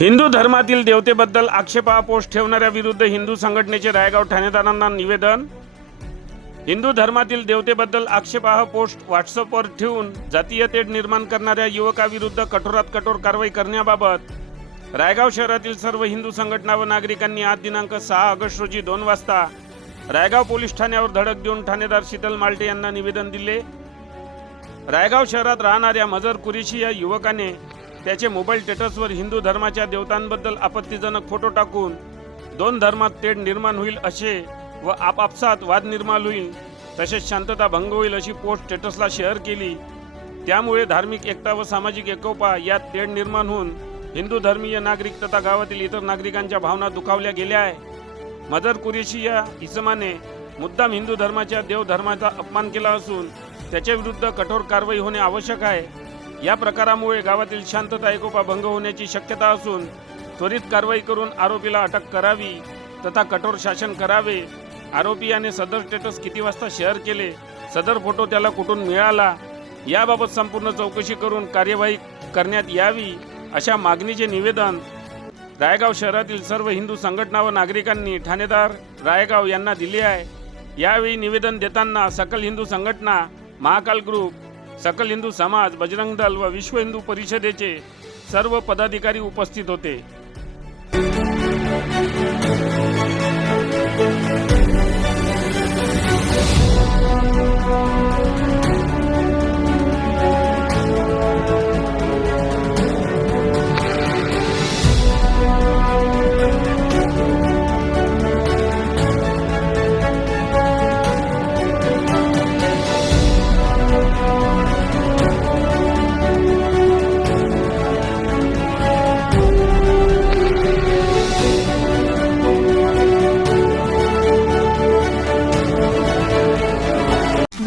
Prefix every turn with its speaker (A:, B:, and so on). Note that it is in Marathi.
A: हिंदू धर्मातील देवतेबद्दल आक्षेपार्ह पोस्ट ठेवणाऱ्या विरुद्ध हिंदू संघटनेचे रायगाव ठाणेदारांना निवेदन. हिंदू धर्मातील देवतेबद्दल आक्षेपाह पोस्ट व्हॉट्सअपवर ठेवून जातीय तेढ निर्माण करणाऱ्या युवकाविरुद्ध कठोरात कठोर कारवाई करण्याबाबत रायगाव शहरातील सर्व हिंदू संघटना व नागरिकांनी आज दिनांक सहा ऑगस्ट रोजी दोन वाजता रायगाव पोलीस ठाण्यावर धडक देऊन ठाणेदार शीतल मालटे यांना निवेदन दिले. रायगाव शहरात राहणाऱ्या मजर कुरेशी या युवकाने त्याचे मोबाईल स्टेटसवर हिंदू धर्माच्या देवतांबद्दल आपत्तीजनक फोटो टाकून दोन धर्मात तेढ निर्माण होईल असे व आपापसात वाद निर्माण होईल तसेच शांतता भंग होईल अशी पोस्ट स्टेटसला शेअर केली. त्यामुळे धार्मिक एकता व सामाजिक एकोपा यात तेढ निर्माण होऊन हिंदू धर्मीय नागरिक तथा गावातील इतर नागरिकांच्या भावना दुखावल्या गेल्या आहे मदर कुरेशी या इसमाने मुद्दाम हिंदू धर्माच्या देव धर्माचा अपमान केला असून त्याच्या विरुद्ध कठोर कारवाई होणे आवश्यक आहे. या प्रकारामुळे गावातील शांतता एकोपा भंग होण्याची शक्यता असून त्वरित कारवाई करून आरोपीला अटक करावी तथा कठोर शासन करावे. आरोपी याने सदर स्टेटस किती वाजता शेअर केले सदर फोटो त्याला कुठून मिळाला याबाबत संपूर्ण चौकशी करून कार्यवाही करण्यात यावी अशा मागणीचे निवेदन रायगाव शहरातील सर्व हिंदू संघटना व नागरिकांनी ठाणेदार रायगाव यांना दिले आहे. यावेळी निवेदन देताना सकल हिंदू संघटना महाकाल ग्रुप सकल हिंदू समाज बजरंग दल व विश्व हिंदू परिषदेचे सर्व पदाधिकारी उपस्थित होते.